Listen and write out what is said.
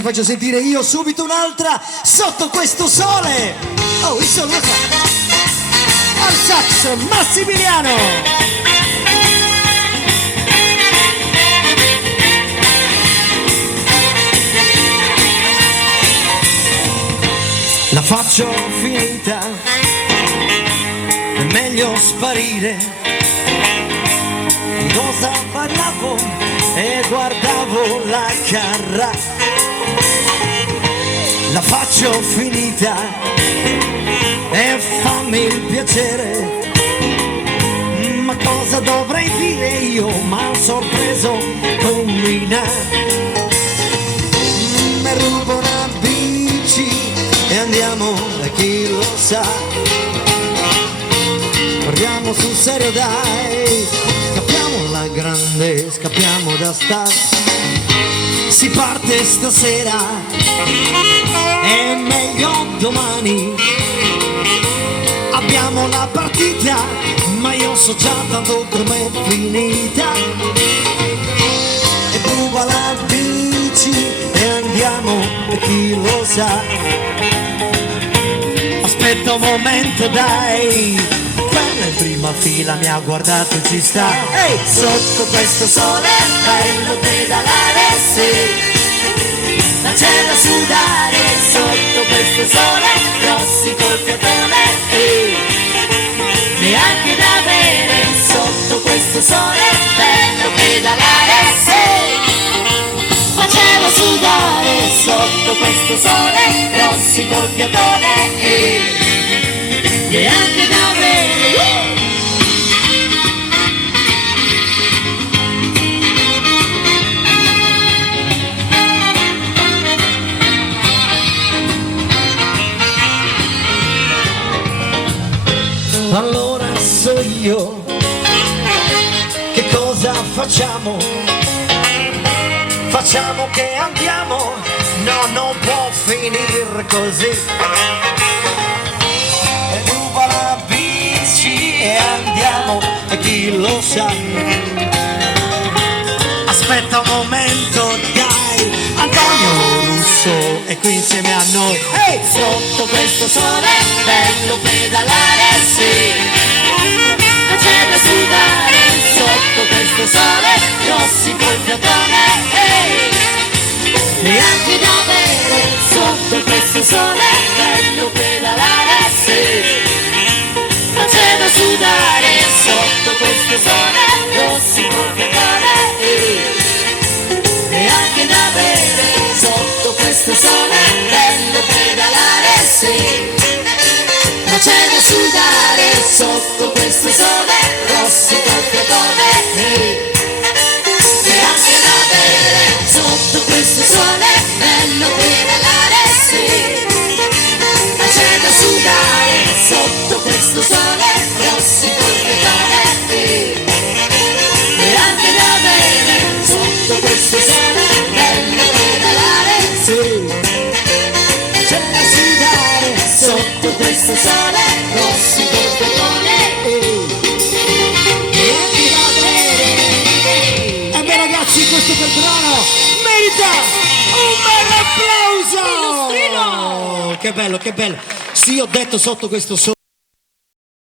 Faccio sentire io subito un'altra sotto questo sole. Oh, il sole lo fa. Al saxo Massimiliano. La faccio finita, è meglio sparire. Cosa parlavo e guardavo la carra. La faccio finita e fammi il piacere. Ma cosa dovrei dire io? M'ha sorpreso combinare. Mi rubo una bici e andiamo, e chi lo sa. Parliamo sul serio dai, scappiamo alla grande, scappiamo da star. Si parte stasera, è meglio domani. Abbiamo la partita, ma io so già tanto com'è finita. E ruba la bici e andiamo, e chi lo sa. Aspetta un momento dai, quella in prima fila mi ha guardato e ci sta. Ehi, sotto questo sole bello pedalare, sì. Ma c'è da sudare sotto questo sole, grossi col fiatone, e neanche da bere sotto questo sole, bello pedalare, sì. Ma c'è da sudare sotto questo sole, grossi col fiatone, e neanche da bere. Allora so io che cosa facciamo? Facciamo che andiamo? No, non può finire così. E ruba la bici e andiamo, e chi lo sa. Aspetta un momento dai, Antonio Russo è qui insieme a noi. Hey! Sotto questo sole bello pedalare, sì. Ma c'è da sudare sotto questo sole, grossi col fiatone, hey. Neanche da bere sotto questo sole bello pedalare, sì. Ma c'è da sudare sotto questo sole, grossi col fiatone, hey. Neanche da bere sotto questo sole bello pedalare, sì. Ma c'è da sudare sotto questo sole, rossi col fiatone, e neanche da bere sotto questo sole, bello pedalare, sì. Ma c'è da sudare sotto questo sole, rossi col fiatone, e neanche da bere sotto questo sole, bello pedalare, sì. Ma c'è da sudare sotto questo sole, rossi col fiatone, e anche da bere. E beh ragazzi, questo bel brano merita un bel applauso! Che bello, che bello. Sì, ho detto sotto questo sole.